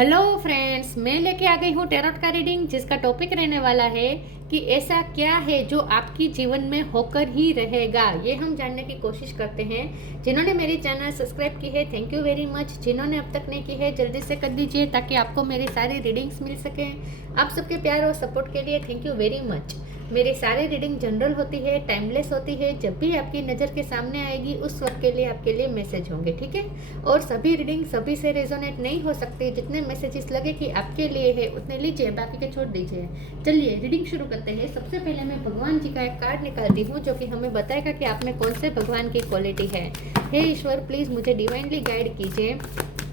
Hello friends, मैं लेके आ गई हूँ टैरोट का रीडिंग, जिसका टॉपिक रहने वाला है कि ऐसा क्या है जो आपकी जीवन में होकर ही रहेगा। ये हम जानने की कोशिश करते हैं। जिन्होंने मेरी चैनल सब्सक्राइब की है, थैंक यू वेरी मच। जिन्होंने अब तक नहीं की है, जल्दी से कर दीजिए ताकि आपको मेरी सारी रीडिंग्स मिल सकें। आप सबके प्यार और सपोर्ट के लिए थैंक यू वेरी मच। मेरी सारी रीडिंग जनरल होती है, टाइमलेस होती है। जब भी आपकी नज़र के सामने आएगी उस वक्त के लिए आपके लिए मैसेज होंगे, ठीक है। और सभी रीडिंग सभी से रेजोनेट नहीं हो सकती। जितने मैसेजेस लगे कि आपके लिए है उतने लीजिए, बाकी के छोड़ दीजिए। चलिए रीडिंग शुरू करते हैं। सबसे पहले मैं भगवान जी का एक कार्ड निकालती हूँ जो कि हमें बताएगा कि आप में कौन से भगवान की क्वालिटी है। हे ईश्वर, प्लीज़ मुझे डिवाइनली गाइड कीजिए।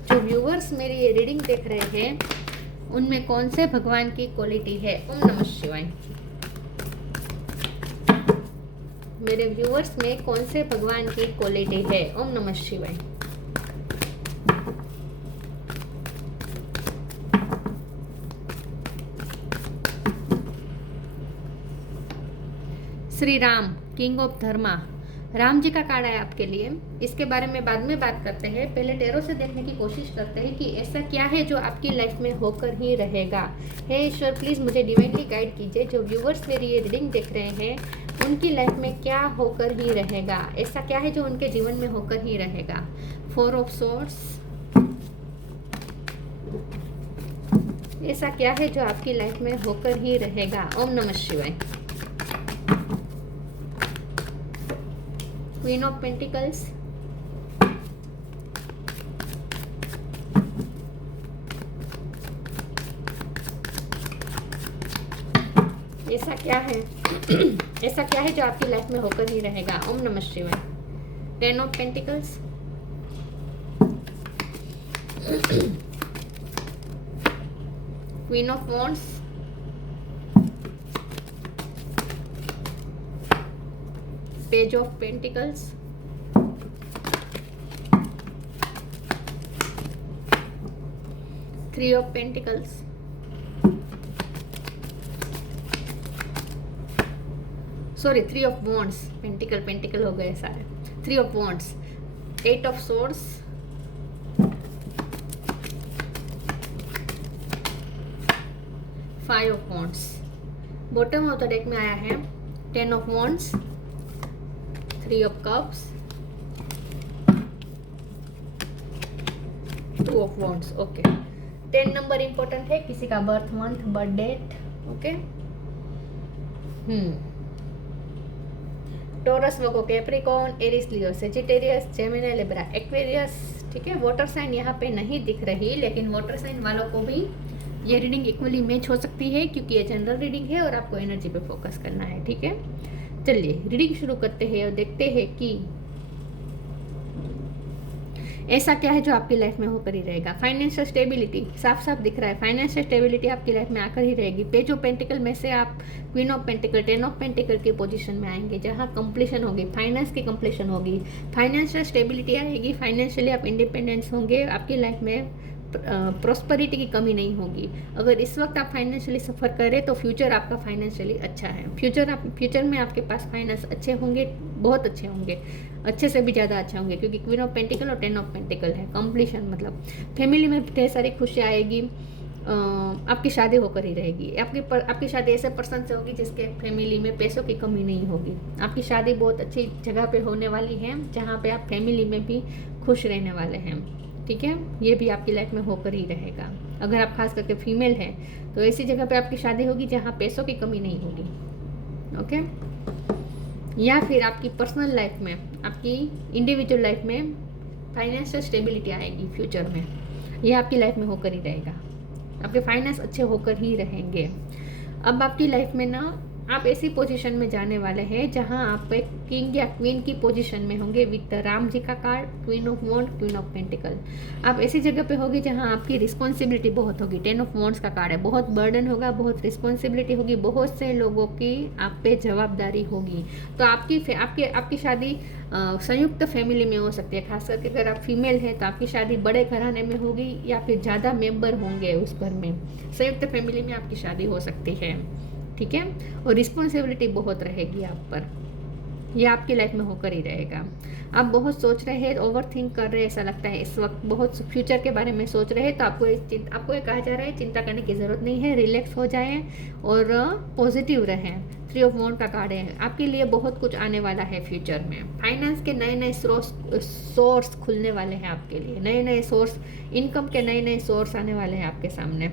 जो व्यूवर्स मेरी ये रीडिंग देख रहे हैं उनमें कौन से भगवान की क्वालिटी है। ओम नमः शिवाय। मेरे व्यूअर्स में कौन से भगवान की क्वालिटी है। ओम नमः शिवाय। श्री राम, किंग ऑफ धर्मा, राम जी का कार्ड है आपके लिए। इसके बारे में बाद में बात करते हैं। पहले टैरो से देखने की कोशिश करते हैं कि ऐसा क्या है जो आपकी लाइफ में होकर ही रहेगा। हे ईश्वर, प्लीज़ मुझे डिवाइनली गाइड कीजिए। जो व्यूवर्स मेरी ये रीडिंग देख रहे हैं उनकी लाइफ में क्या होकर ही रहेगा। ऐसा क्या है जो उनके जीवन में होकर ही रहेगा। 4 ऑफ सोर्ड्स, ऐसा क्या है जो आपकी लाइफ में होकर ही रहेगा। ओम नमः शिवाय। क्वीन ऑफ पेंटिकल्स, ऐसा क्या है ऐसा क्या है जो आपकी लाइफ में होकर ही रहेगा। ओम नमः शिवाय। 10 of pentacles, queen of wands, page of pentacles, three of pentacles, sorry 3 of wands, pentacle हो गए सारे। 3 of wands, 8 of swords, 5 of wands. Bottom of the deck में आया है 10 of wands, 3 of cups, 2 of wands. Okay, 10 number important है। किसी का birth month, birth date, okay. Taurus, Virgo, Capricorn, Aries, Leo, Sagittarius, Gemini, Libra, Aquarius, ठीक है। Water sign यहाँ पे नहीं दिख रही, लेकिन वाटर साइन वालों को भी ये रीडिंग इक्वली मैच हो सकती है क्योंकि ये जनरल रीडिंग है और आपको एनर्जी पे फोकस करना है, ठीक है। चलिए रीडिंग शुरू करते हैं और देखते हैं कि ऐसा क्या है जो आपकी लाइफ में होकर ही रहेगा। फाइनेंशियल स्टेबिलिटी साफ साफ दिख रहा है। फाइनेंशियल स्टेबिलिटी आपकी लाइफ में आकर ही रहेगी। पेज ऑफ पेंटिकल में से आप queen of pentacle, 10 of pentacle के पोजीशन में आएंगे जहां कंप्लीशन होगी, फाइनेंस की कंप्लीशन होगी, फाइनेंशियल स्टेबिलिटी आएगी। फाइनेंशियली आप इंडिपेंडेंस होंगे। आपकी लाइफ में प्रॉस्पेरिटी की कमी नहीं होगी। अगर इस वक्त आप फाइनेंशियली सफ़र करें तो फ्यूचर आपका फाइनेंशियली अच्छा है। फ्यूचर में आपके पास फाइनेंस अच्छे होंगे, बहुत अच्छे होंगे, अच्छे से भी ज़्यादा अच्छे होंगे क्योंकि क्वीन ऑफ पेंटिकल और 10 ऑफ पेंटिकल है। कंप्लीशन मतलब फैमिली में ढेर सारी खुशियाँ आएगी। आपकी शादी होकर ही रहेगी। आपकी शादी ऐसे पर्सन से होगी जिसके फैमिली में पैसों की कमी नहीं होगी। आपकी शादी बहुत अच्छी जगह पे होने वाली है जहाँ पे आप फैमिली में भी खुश रहने वाले हैं, ठीक है। ये भी आपकी लाइफ में होकर ही रहेगा। अगर आप खास करके फीमेल हैं तो ऐसी जगह पे आपकी शादी होगी जहाँ पैसों की कमी नहीं होगी, ओके। या फिर आपकी पर्सनल लाइफ में, आपकी इंडिविजुअल लाइफ में फाइनेंशियल स्टेबिलिटी आएगी फ्यूचर में। ये आपकी लाइफ में होकर ही रहेगा। आपके फाइनेंस अच्छे होकर ही रहेंगे। अब आपकी लाइफ में ना आप ऐसी पोजीशन में जाने वाले हैं जहां आप एक किंग या क्वीन की पोजीशन में होंगे विद राम जी का card, queen of wand, queen of pentacle. आप ऐसी जगह पे होगी जहां आपकी रिस्पॉन्सिबिलिटी बहुत होगी। 10 ऑफ वॉन्ड्स का कार्ड है। बहुत बर्डन होगा, बहुत रिस्पॉन्सिबिलिटी होगी, बहुत से लोगों की आप पे जवाबदारी होगी। तो आपकी शादी संयुक्त फैमिली में हो सकती है। खास करके अगर आप फीमेल हैं तो आपकी शादी बड़े घराने में होगी या फिर ज़्यादा मेंबर होंगे उस घर में। संयुक्त फैमिली में आपकी शादी हो सकती है, ठीक है। और रिस्पॉन्सिबिलिटी बहुत रहेगी आप पर, ये आपकी लाइफ में होकर ही रहेगा। आप बहुत सोच रहे हैं, ओवर थिंक कर रहे हैं, ऐसा लगता है इस वक्त बहुत फ्यूचर के बारे में सोच रहे हैं, तो आपको ये कहा जा रहा है चिंता करने की ज़रूरत नहीं है, रिलैक्स हो जाएं और पॉजिटिव रहें। 3 ऑफ वॉन्ड का कार्ड है, आपके लिए बहुत कुछ आने वाला है फ्यूचर में। फाइनेंस के नए नए सोर्स खुलने वाले हैं आपके लिए, नए नए सोर्स, इनकम के नए नए सोर्स आने वाले हैं आपके सामने।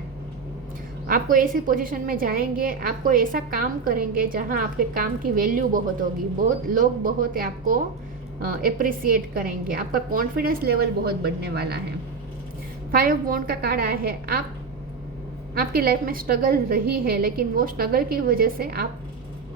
आपको ऐसी पोजीशन में जाएंगे, आपको ऐसा काम करेंगे जहां आपके काम की वैल्यू बहुत होगी, बहुत लोग बहुत आपको अप्रिसिएट करेंगे, आपका कॉन्फिडेंस लेवल बहुत बढ़ने वाला है। 5 ऑफ वॉन्ड का कार्ड आया है, आपकी लाइफ में स्ट्रगल रही है, लेकिन वो स्ट्रगल की वजह से आप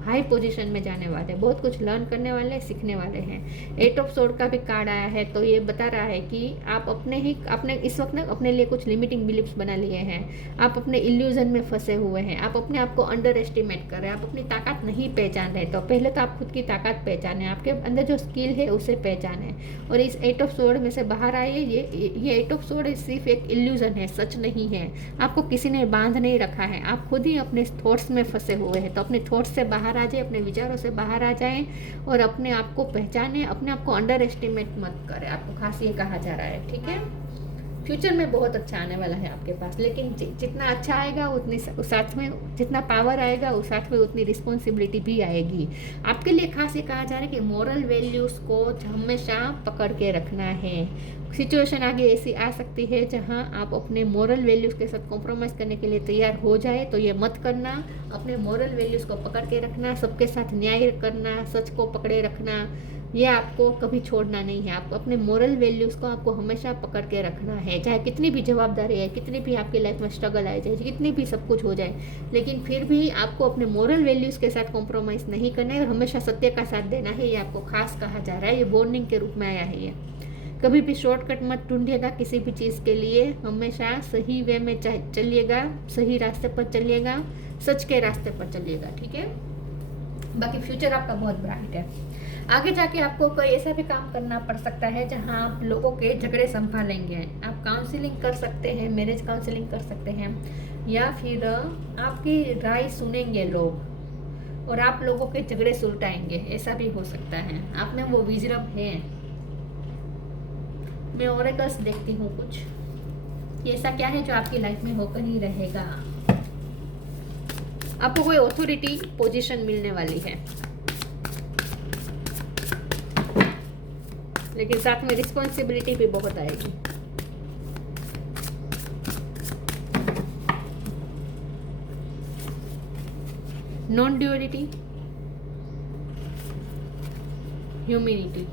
हाई पोजीशन में जाने वाले, बहुत कुछ लर्न करने वाले, सीखने वाले हैं। 8 ऑफ सोर्ड का भी कार्ड आया है, तो ये बता रहा है कि आप अपने इस वक्त ना अपने लिए कुछ लिमिटिंग बिलीफ्स बना लिए हैं, आप अपने इल्यूजन में फंसे हुए हैं, आप अपने आप को अंडर एस्टिमेट कर रहे हैं, आप अपनी ताकत नहीं पहचान रहे। तो पहले तो आप खुद की ताकत पहचाने, आपके अंदर जो स्किल है उसे पहचाने, और इस 8 ऑफ सोर्ड में से बाहर आइए। ये 8 ऑफ सोर्ड सिर्फ एक इल्यूजन है, सच नहीं है, आपको किसी ने बांध नहीं रखा है, आप खुद ही अपने थॉट्स में फंसे हुए हैं। तो अपने थॉट्स से बाहर आ जाए, अपने विचारों से बाहर आ जाएं और अपने आप को पहचाने, अपने आप को अंडर एस्टिमेट मत करें, आपको खास ये कहा जा रहा है, ठीक है। फ्यूचर में बहुत अच्छा आने वाला है आपके पास, लेकिन जितना अच्छा आएगा उतनी साथ में, जितना पावर आएगा उस साथ में उतनी रिस्पॉन्सिबिलिटी भी आएगी। आपके लिए खास ये कहा जा रहा है कि मोरल वैल्यूज़ को हमेशा पकड़ के रखना है। सिचुएशन आगे ऐसी आ सकती है जहां आप अपने मोरल वैल्यूज़ के साथ कॉम्प्रोमाइज़ करने के लिए तैयार हो जाए, तो ये मत करना। अपने मोरल वैल्यूज़ को पकड़ के रखना, सबके साथ न्याय करना, सच को पकड़े रखना, ये आपको कभी छोड़ना नहीं है। आपको अपने मोरल वैल्यूज़ को आपको हमेशा पकड़ के रखना है, चाहे कितनी भी जवाबदारी है, कितनी भी आपकी लाइफ में स्ट्रगल आए, चाहे कितनी भी सब कुछ हो जाए, लेकिन फिर भी आपको अपने मोरल वैल्यूज़ के साथ कॉम्प्रोमाइज़ नहीं करना है और हमेशा सत्य का साथ देना है। ये आपको खास कहा जा रहा है, ये वार्निंग के रूप में आया है। ये कभी भी शॉर्टकट मत ढूंढिएगा किसी भी चीज़ के लिए, हमेशा सही वे में चलिएगा, सही रास्ते पर चलिएगा, सच के रास्ते पर चलिएगा, ठीक है। बाकी फ्यूचर आपका बहुत ब्राइट है। आगे जाके आपको कोई ऐसा भी काम करना पड़ सकता है जहां आप लोगों के झगड़े संभालेंगे। आप काउंसलिंग कर सकते हैं, मैरिज काउंसलिंग कर सकते हैं, या फिर आपकी राय सुनेंगे लोग और आप लोगों के झगड़े सुलटाएंगे, ऐसा भी हो सकता है। आप में वो विजडम है। मैं ओरेकल्स देखती हूँ कुछ, ये ऐसा क्या है जो आपकी लाइफ में होकर ही रहेगा। आपको कोई ऑथोरिटी पोजीशन मिलने वाली है, लेकिन साथ में रिस्पॉन्सिबिलिटी भी बहुत आएगी। Non duality, humanity.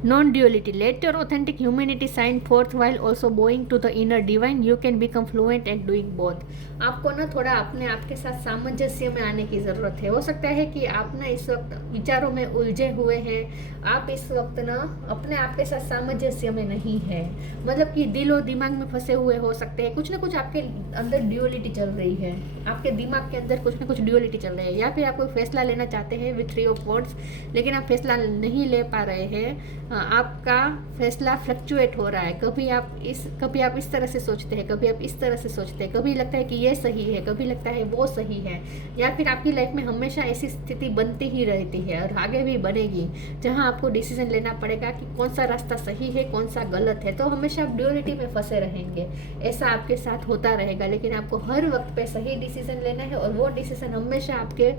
Non-duality. Let your authentic humanity shine forth while also bowing to the inner divine. You can become fluent at doing both. आपको ना थोड़ा अपने आप के साथ सामंजस्य में आने की ज़रूरत है। हो सकता है कि आप ना इस वक्त विचारों में उलझे हुए हैं, आप इस वक्त ना अपने आप के साथ सामंजस्य में नहीं है, मतलब कि दिल और दिमाग में फंसे हुए हो सकते हैं। कुछ ना कुछ आपके अंदर ड्यूअलिटी चल रही है, आपके दिमाग के अंदर कुछ ना कुछ ड्यूअलिटी चल रही है, या फिर आप कोई फैसला लेना चाहते हैं विथ 3 ऑफ वॉन्ड्स, लेकिन आप फैसला नहीं ले पा रहे हैं। आपका फैसला फ्लक्चुएट हो रहा है, कभी आप इस तरह से सोचते हैं, कभी आप इस तरह से सोचते हैं, कभी लगता है कि ये सही है, कभी लगता है वो सही है, या फिर आपकी लाइफ में हमेशा ऐसी स्थिति बनती ही रहती है और आगे भी बनेगी जहां आपको डिसीजन लेना पड़ेगा कि कौन सा रास्ता सही है, कौन सा गलत है। तो हमेशा आप ड्यूअलिटी में फंसे रहेंगे, ऐसा आपके साथ होता रहेगा। लेकिन आपको हर वक्त पे सही डिसीजन लेना है और वो डिसीजन हमेशा आपके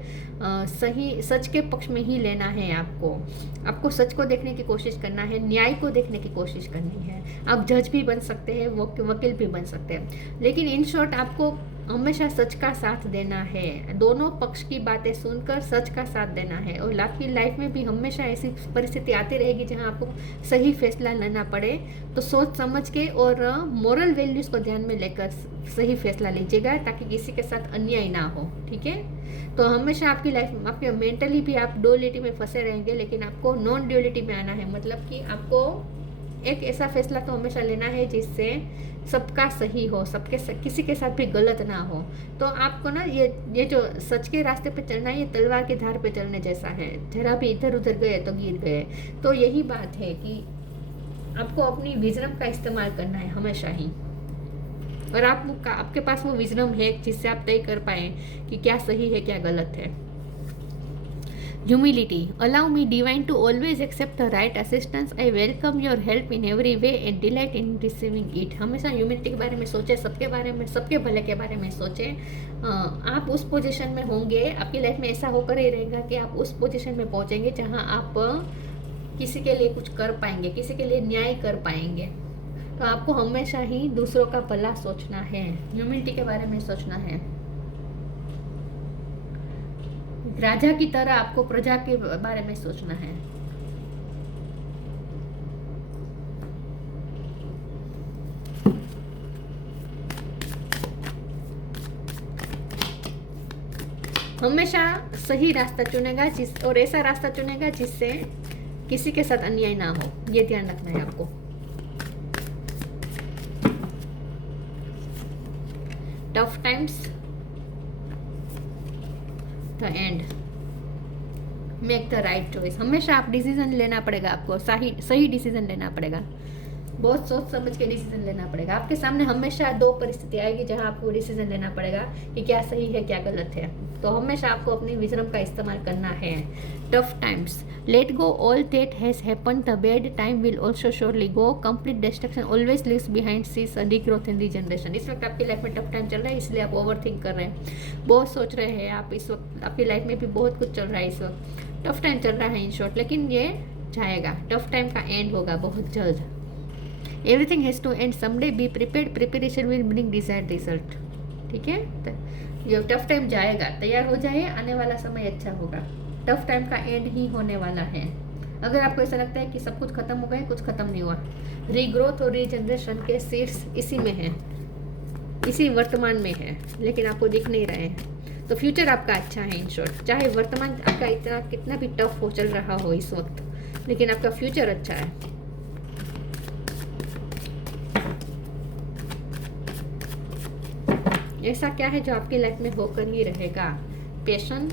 सही सच के पक्ष में ही लेना है। आपको सच को देखने की कोशिश करना है, न्याय को देखने की कोशिश करनी है। आप जज भी बन सकते हैं, वकील भी बन सकते हैं, लेकिन इन शॉर्ट आपको हमेशा सच का साथ देना है, दोनों पक्ष की बातें सुनकर सच का साथ देना है। और आपकी लाइफ में भी हमेशा ऐसी परिस्थिति आती रहेगी जहां आपको सही फैसला लेना पड़े, तो सोच समझ के और मोरल वैल्यूज़ को ध्यान में लेकर सही फैसला लीजिएगा, ताकि किसी के साथ अन्याय ना हो, ठीक है। तो हमेशा आपकी लाइफ में, आपके मेंटली भी आप ड्यूअलिटी में फंसे रहेंगे, लेकिन आपको नॉन ड्यूअलिटी में आना है। मतलब कि आपको एक ऐसा फैसला तो हमेशा लेना है जिससे सबका सही हो, किसी के साथ भी गलत ना हो। तो आपको ना ये जो सच के रास्ते पे चलना है, ये तलवार की धार पे चलने जैसा है, जरा भी इधर उधर गए तो गिर गए। तो यही बात है कि आपको अपनी विजडम का इस्तेमाल करना है हमेशा ही। और आपके पास वो विजडम है जिससे आप तय कर पाए कि क्या सही है क्या गलत है। Humility. Allow me, divine, to always accept the right assistance. I welcome your help in every way and delight in receiving it. हमेशा ह्यूमिलिटी के बारे में सोचें, सबके बारे में, सबके भले के बारे में सोचें। आप उस पोजीशन में होंगे, आपकी लाइफ में ऐसा होकर ही रहेगा कि आप उस पोजीशन में पहुंचेंगे जहां आप किसी के लिए कुछ कर पाएंगे, किसी के लिए न्याय कर पाएंगे। तो आपको हमेशा ही दूसरों का भला सोचना है, ह्यूमिलिटी के बारे में सोचना है। राजा की तरह आपको प्रजा के बारे में सोचना है। हमेशा सही रास्ता चुनेगा और ऐसा रास्ता चुनेगा जिससे किसी के साथ अन्याय ना हो, ये ध्यान रखना है आपको। Tough times, the end, make the right choice. हमेशा आप डिसीजन लेना पड़ेगा, आपको सही डिसीजन लेना पड़ेगा, बहुत सोच समझ के डिसीजन लेना पड़ेगा। आपके सामने हमेशा दो परिस्थिति आएगी जहां आपको डिसीजन लेना पड़ेगा कि क्या सही है क्या गलत है। तो हमेशा आपको अपनी विजडम का इस्तेमाल करना है। Tough times, let go all that has happen, the bad time will also surely go, complete destruction always lives behind sees a degrowth in the generation. इस वक्त आपकी लाइफ में टफ टाइम चल रहा है, इसलिए आप ओवर थिंक कर रहे हैं, बहुत सोच रहे हैं आप। इस वक्त आपकी लाइफ में भी बहुत कुछ चल रहा है, इस वक्त टफ टाइम चल रहा है इन शॉर्ट, लेकिन ये जाएगा। टफ टाइम का एंड होगा बहुत जल्द। Everything has to end someday, be prepared, preparation will bring desired result. ठीक है, ये टफ टाइम जाएगा, तैयार हो जाए, आने वाला समय अच्छा होगा। टफ टाइम का एंड ही होने वाला है। अगर आपको ऐसा लगता है कि सब कुछ खत्म हो गया, कुछ खत्म नहीं हुआ। रीग्रोथ और रीजनरेशन के सीड्स इसी में है, इसी वर्तमान में है, लेकिन आपको दिख नहीं रहे हैं। तो फ्यूचर आपका अच्छा है इन शॉर्ट, चाहे वर्तमान आपका इतना कितना भी टफ हो चल रहा हो इस वक्त, लेकिन आपका फ्यूचर अच्छा है। ऐसा क्या है जो आपकी लाइफ में होकर ही रहेगा? पैशन,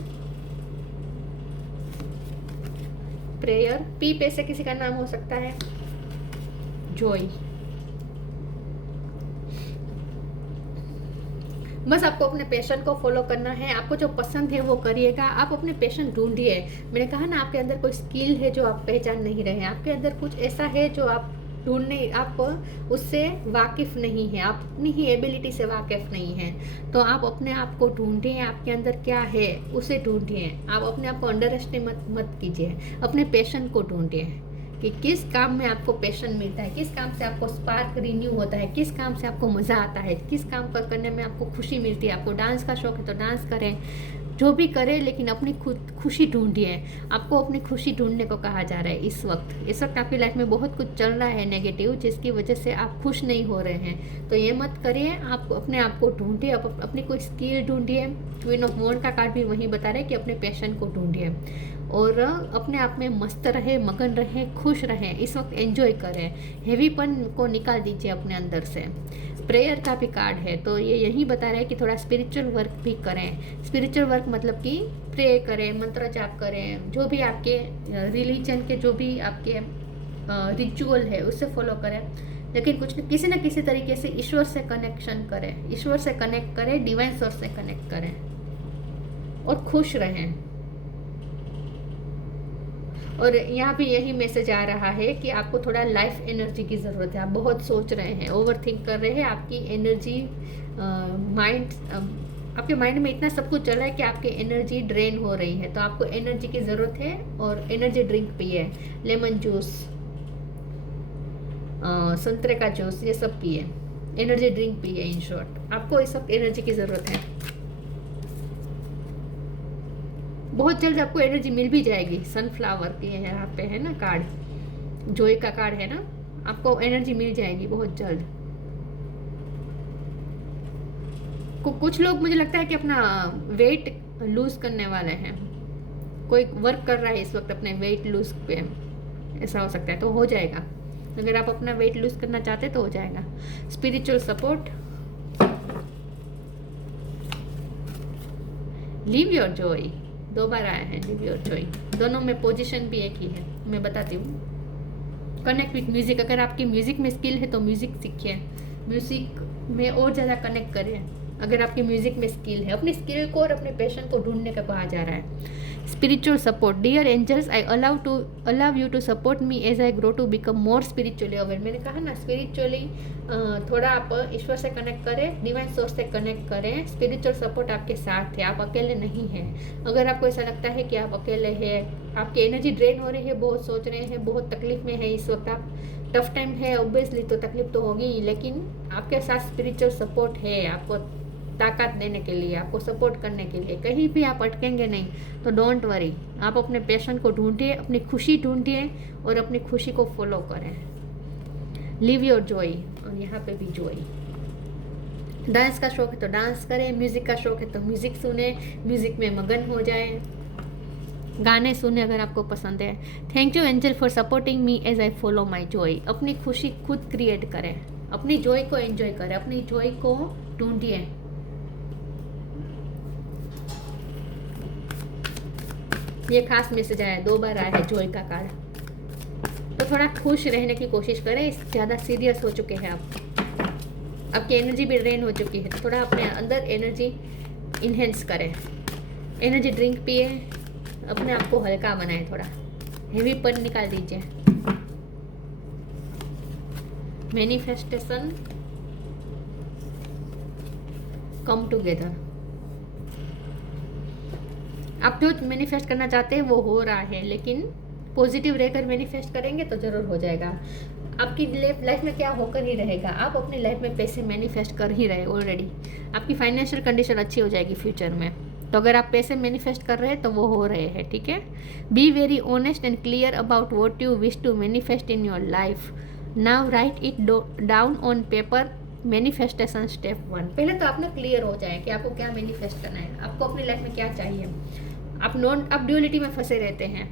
प्रेयर, पी पे से किसी का नाम हो सकता है, जॉय। बस आपको अपने पैशन को फॉलो करना है, आपको जो पसंद है वो करिएगा। आप अपने पैशन ढूंढिए। मैंने कहा ना, आपके अंदर कोई स्किल है जो आप पहचान नहीं रहे हैं, आपके अंदर कुछ ऐसा है जो आप ढूंढने, आप उससे वाकिफ नहीं है, आप अपनी ही एबिलिटी से वाकिफ नहीं है। तो आप अपने आप को ढूंढिए, आपके अंदर क्या है उसे ढूंढिए। आप अपने आप को अंडर एस्टिमेट मत कीजिए, अपने पैशन को ढूंढिए कि किस काम में आपको पैशन मिलता है, किस काम से आपको स्पार्क रिन्यू होता है, किस काम से आपको मज़ा आता है, किस काम पर करने में आपको खुशी मिलती है। आपको डांस का शौक है तो डांस करें, जो भी करें, लेकिन अपनी खुशी ढूंढिए। आपको अपनी खुशी ढूंढने को कहा जा रहा है इस वक्त आपकी लाइफ में बहुत कुछ चल रहा है नेगेटिव, जिसकी वजह से आप खुश नहीं हो रहे हैं। तो ये मत करिए, आप अपने आप को ढूंढिए, अपनी कोई स्किल ढूंढिए। क्वीन ऑफ वॉन्ड का कार्ड भी वही बता रहे हैं कि अपने पैशन को ढूंढिए और अपने आप में मस्त रहे, मगन रहे, खुश रहे, इस वक्त एंजॉय करें। हेवीपन को निकाल दीजिए अपने अंदर से। प्रेयर का भी कार्ड है, तो ये यही बता रहे हैं कि थोड़ा स्पिरिचुअल वर्क भी करें। स्पिरिचुअल वर्क मतलब कि प्रे करें, मंत्र जाप करें, जो भी आपके रिलीजन के जो भी आपके रिचुअल है उससे फॉलो करें, लेकिन किसी न किसी तरीके से ईश्वर से कनेक्शन करें, ईश्वर से कनेक्ट करें, डिवाइन सोर्स से कनेक्ट करें और खुश रहें। और यहाँ भी यही मैसेज आ रहा है कि आपको थोड़ा लाइफ एनर्जी की ज़रूरत है। आप बहुत सोच रहे हैं, ओवर थिंक कर रहे हैं, आपकी एनर्जी आपके माइंड में इतना सब कुछ चल रहा है कि आपकी एनर्जी ड्रेन हो रही है। तो आपको एनर्जी की ज़रूरत है और एनर्जी ड्रिंक पिए, लेमन जूस, संतरे का जूस, ये सब पिए, एनर्जी ड्रिंक पिए। इन शॉर्ट आपको इस वक्त एनर्जी की ज़रूरत है। बहुत जल्द आपको एनर्जी मिल भी जाएगी। सनफ्लावर के यहाँ पे है ना कार्ड, जॉय का कार्ड है ना, आपको एनर्जी मिल जाएगी बहुत जल्द। कुछ लोग मुझे लगता है कि अपना वेट लूज करने वाले हैं, कोई वर्क कर रहा है इस वक्त अपने वेट लूज पे, ऐसा हो सकता है, तो हो जाएगा। अगर आप अपना वेट लूज करना चाहते तो हो जाएगा। Spiritual support, live your Joy, 2 बार आया है लिव योर जॉय, दोनों में पोजीशन भी एक ही है, मैं बताती हूँ। कनेक्ट विथ म्यूजिक, अगर आपकी म्यूजिक में स्किल है तो म्यूजिक सीखिए, म्यूजिक में और ज़्यादा कनेक्ट करें। अगर आपकी म्यूजिक में स्किल है, अपनी स्किल को और अपने पैशन को ढूंढने का कहा जा रहा है। Spiritual support, dear angels I allow you to support me as I grow to become more spiritually aware. मैंने कहा ना, स्पिरिचुअली थोड़ा आप ईश्वर से कनेक्ट करें, डिवाइन सोर्स से कनेक्ट करें। स्पिरिचुअल सपोर्ट आपके साथ है, आप अकेले नहीं हैं। अगर आपको ऐसा लगता है कि आप अकेले हैं, आपकी एनर्जी ड्रेन हो रही है, बहुत सोच रहे हैं, बहुत तकलीफ में है इस वक्त आप, टफ टाइम है ऑब्वियसली, तो तकलीफ तो होगी, लेकिन आपके साथ स्पिरिचुअल सपोर्ट है आपको ताकत देने के लिए, आपको सपोर्ट करने के लिए। कहीं भी आप अटकेंगे नहीं, तो डोंट वरी, आप अपने पैशन को ढूंढिए, अपनी खुशी ढूंढिए और अपनी खुशी को फॉलो करें। लिव योर जॉय, और यहाँ पे भी जॉय। डांस का शौक है तो डांस करें, म्यूजिक का शौक है तो म्यूजिक सुने, म्यूजिक में मगन हो जाए, गाने सुने अगर आपको पसंद है। Thank you angel for supporting me as I follow my joy. अपनी खुशी खुद क्रिएट करें, अपनी जॉय को एंजॉय करें, अपनी जॉय को ढूंढिए। ये खास मैसेज आया, 2 बार आया है जॉय का कार्ड। तो थोड़ा खुश रहने की कोशिश करें, ज़्यादा सीरियस हो चुके हैं आप, आपकी एनर्जी भी ड्रेन हो चुकी है, तो थोड़ा अपने अंदर एनर्जी इन्हेंस करें। एनर्जी ड्रिंक पिए, अपने आप को हल्का बनाएं, थोड़ा हेवी पन निकाल दीजिए। Manifestation come together. आप जो मैनिफेस्ट करना चाहते हैं वो हो रहा है, लेकिन पॉजिटिव रहकर मैनिफेस्ट करेंगे तो ज़रूर हो जाएगा। आपकी लाइफ में क्या होकर ही रहेगा, आप अपनी लाइफ में पैसे मैनिफेस्ट कर ही रहे ऑलरेडी। आपकी फाइनेंशियल कंडीशन अच्छी हो जाएगी फ्यूचर में, तो अगर आप पैसे मैनिफेस्ट कर रहे हैं तो वो हो रहे हैं, ठीक है। Be very honest and clear about what you wish to manifest in your life. Now write it down on paper. Manifestation step 1। पहले तो आप ना क्लियर हो जाए कि आपको क्या मैनिफेस्ट करना है, आपको अपनी लाइफ में क्या चाहिए। आप ड्यूअलिटी में फंसे रहते हैं,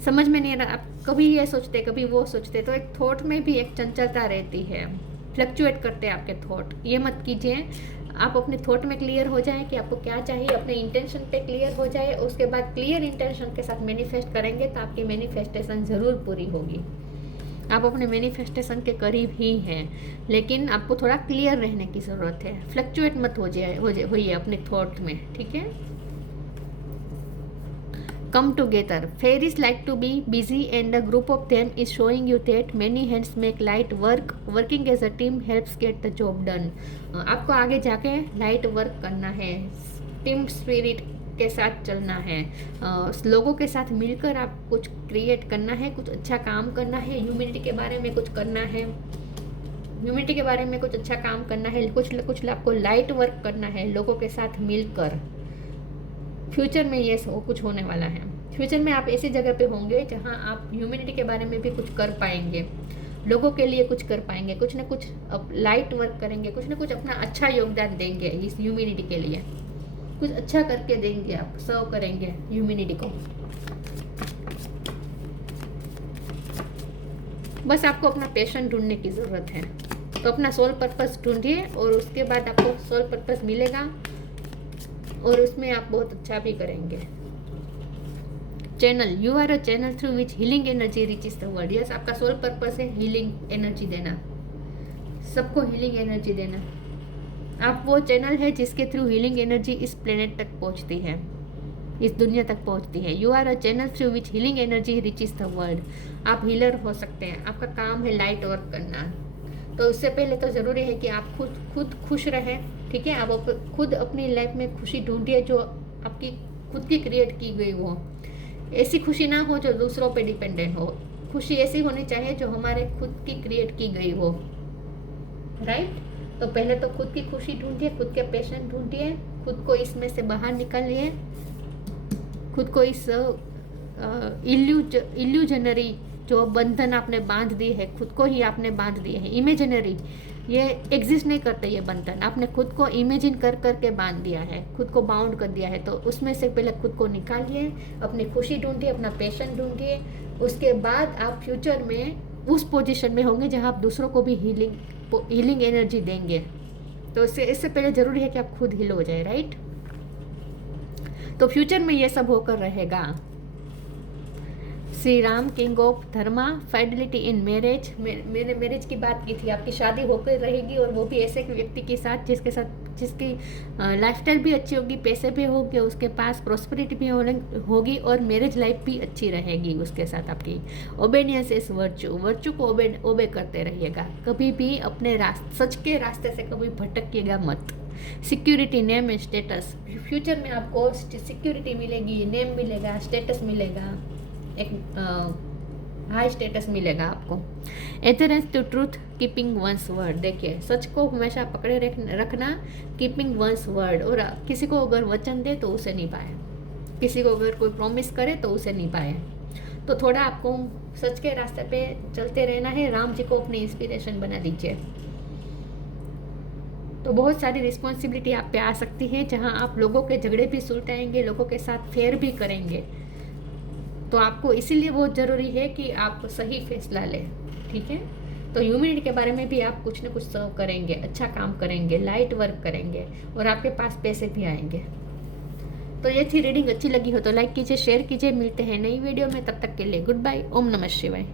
समझ में नहीं आ रहा, आप कभी ये सोचते कभी वो सोचते, तो एक थॉट में भी एक चंचलता रहती है, फ्लक्चुएट करते हैं आपके थॉट। ये मत कीजिए, आप अपने थॉट में क्लियर हो जाए कि आपको क्या चाहिए, अपने इंटेंशन पे क्लियर हो जाए, उसके बाद क्लियर इंटेंशन के साथ मैनिफेस्ट करेंगे तो आपकी मैनिफेस्टेशन ज़रूर पूरी होगी। आप अपने मैनिफेस्टेशन के करीब ही हैं, लेकिन आपको थोड़ा क्लियर रहने की ज़रूरत है। फ्लक्चुएट मत होइए अपने थॉट में, ठीक है। Come together. Fairies like to be busy and a group of them is showing you that many hands make light work. Working as a team helps get the job done. आपको आगे जाके light work करना है, team spirit के साथ चलना है, लोगों के साथ मिलकर आप कुछ क्रिएट करना है, कुछ अच्छा काम करना है, ह्यूमैनिटी के बारे में कुछ करना है, ह्यूमैनिटी के बारे में कुछ अच्छा काम करना है, कुछ आपको लाइट वर्क करना है लोगों के साथ मिलकर। फ्यूचर में ये कुछ होने वाला है। फ्यूचर में आप ऐसी जगह पे होंगे जहां आप ह्यूमैनिटी के बारे में भी कुछ कर पाएंगे, लोगों के लिए कुछ कर पाएंगे, कुछ ना कुछ लाइट वर्क करेंगे, कुछ ना कुछ अपना अच्छा योगदान देंगे इस ह्यूमैनिटी के लिए, कुछ अच्छा करके देंगे, आप सर्व करेंगे ह्यूमैनिटी को। बस आपको अपना पैशन ढूंढने की ज़रूरत है, तो अपना सोल पर्पस ढूंढिए और उसके बाद आपको सोल पर्पस मिलेगा और उसमें आप बहुत अच्छा भी करेंगे। Channel, you are a channel through which healing energy reaches the world. Yes, आपका सोल पर्पस है हीलिंग एनर्जी देना, सबको हीलिंग एनर्जी देना। आप वो चैनल है जिसके थ्रू हीलिंग एनर्जी इस प्लेनेट तक पहुंचती है, इस दुनिया तक पहुंचती है। You are a channel through which healing energy reaches the world. आप हीलर हो सकते हैं, आपका काम है लाइट वर्क करना। तो उससे पहले तो ज़रूरी है कि आप खुद खुश रहें, ठीक है। आप खुद अपनी लाइफ में खुशी ढूंढिए जो आपकी खुद की क्रिएट की गई हो। ऐसी खुशी ना हो जो दूसरों पे डिपेंडेंट हो, खुशी ऐसी होनी चाहिए जो हमारे खुद की क्रिएट की गई हो, राइट। तो पहले तो खुद की खुशी ढूंढिए, खुद के पैशन ढूंढिए, खुद को इसमें से बाहर निकालिए, खुद को इस इल्यूजनरी जो बंधन आपने बांध दी है, खुद को ही आपने बांध दिए हैं, इमेजिनरी, ये एग्जिस्ट नहीं करते ये बंधन, आपने खुद को इमेजिन कर करके बांध दिया है, खुद को बाउंड कर दिया है। तो उसमें से पहले खुद को निकालिए, अपनी खुशी ढूंढिए, अपना पैशन ढूंढिए, उसके बाद आप फ्यूचर में उस पोजीशन में होंगे जहां आप दूसरों को भी हीलिंग एनर्जी देंगे। तो इससे पहले ज़रूरी है कि आप खुद हील हो जाए, राइट। तो फ्यूचर में ये सब होकर रहेगा। Shri Ram, king of Dharma, fidelity in marriage. मैंने मैरिज की बात की थी, आपकी शादी होकर रहेगी और वो भी ऐसे एक व्यक्ति के साथ जिसकी लाइफस्टाइल भी अच्छी होगी, पैसे भी होंगे उसके पास, प्रॉस्पेरिटी भी होगी और मैरिज लाइफ भी अच्छी रहेगी उसके साथ आपकी। ओबेडियंस इज वर्चू को ओबे करते रहिएगा, कभी भी अपने सच के रास्ते से कभी भटकिएगा मत। Security, name and status, future में आपको सिक्योरिटी मिलेगी, नेम मिलेगा, स्टेटस मिलेगा, एक हाई स्टेटस मिलेगा आपको। Adherence to truth, keeping one's word, देखिए सच को हमेशा पकड़े रखना, कीपिंग वंस वर्ड, और किसी को अगर वचन दे तो उसे निभाए, किसी को अगर कोई प्रॉमिस करे तो उसे निभाए। तो थोड़ा आपको सच के रास्ते पे चलते रहना है, राम जी को अपनी इंस्पिरेशन बना दीजिए। तो बहुत सारी रिस्पॉन्सिबिलिटी आप पे आ सकती है, जहां आप लोगों के झगड़े भी सुलटाएंगे, लोगों के साथ फेयर भी करेंगे। तो आपको इसीलिए बहुत ज़रूरी है कि आप सही फैसला लें, ठीक है। तो ह्यूमैनिटी के बारे में भी आप कुछ ना कुछ सर्व करेंगे, अच्छा काम करेंगे, लाइट वर्क करेंगे और आपके पास पैसे भी आएंगे। तो ये थी रीडिंग, अच्छी लगी हो तो लाइक कीजिए, शेयर कीजिए। मिलते हैं नई वीडियो में, तब तक के लिए गुड बाय। ओम नमः शिवाय।